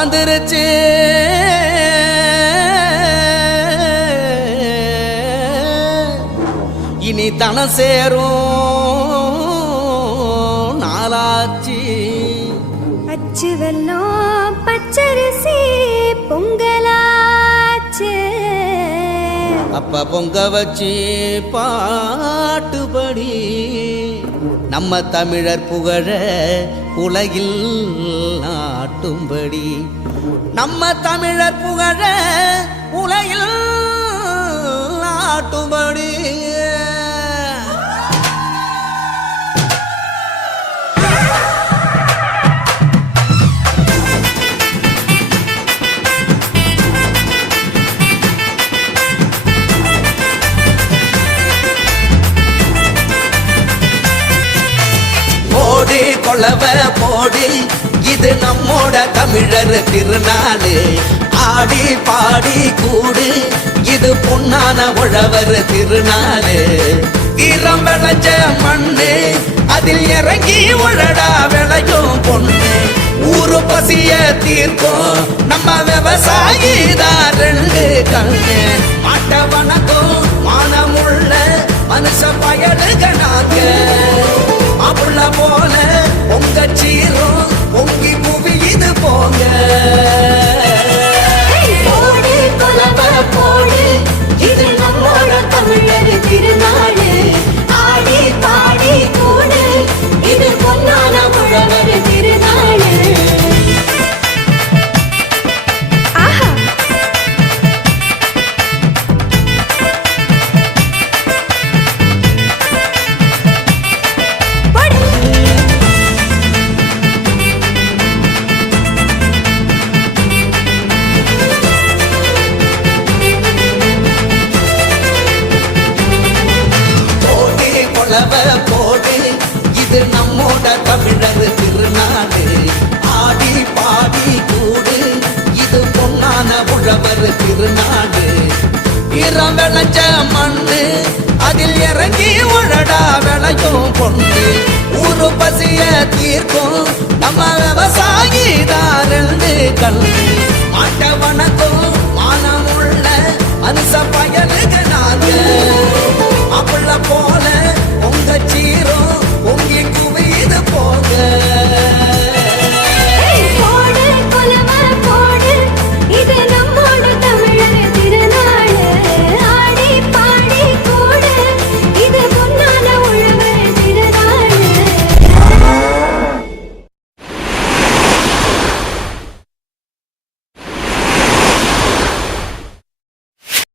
பிறந்துருச்சு இனி தனம் சேரும் நாளாச்சு அச்சு வெல்லம் பச்சரிசி பொங்கலாச்சு அப்ப பொங்க வச்சு பாட்டுபடி நம்ம தமிழர் புகழ உலகில் நாட்டும்படி நம்ம தமிழர் புகழ உலகில் நாட்டும்படி கொலவ போடு இது நம்மோட தமிழர் திருநாளு ஆடி பாடி கூடு இது பொன்னான உழவர் திருநாளு ஈரம் விளைஞ்ச மண்ணு அதில் இறங்கி உழடா விளையும் பொண்ணு ஊரு பசிய தீர்க்கும் நம்ம விவசாயி தான் ரெண்டு கண்ணு மாட்ட வணக்கம் மானமுள்ள மனுஷ பயலுக நாங்க மாப்புள்ள போல உங்க சீரும் பொங்கி புவி இது போங்க போடு கொலவ போடு இது நம்மோட தமிழர் திருநாடு ஆடி பாடி கூடு இது பொன்னான உழவர் திருநாடு போடு இது நம்மோட தமிழர் திருநாடு ஆடி பாடி கூடு இது பொன்னான உழவர் திருநாடு ஈரம் விளைஞ்ச மண்ணு அதில் இறங்கி உழடா விளையும் பொண்ணு ஊரு பசிய தீர்க்கும் நம்ம விவசாயி தான் ரெண்டு கண்ணு மாட்ட வணக்கம் மானமுள்ள மனுஷ பயலுக நாங்க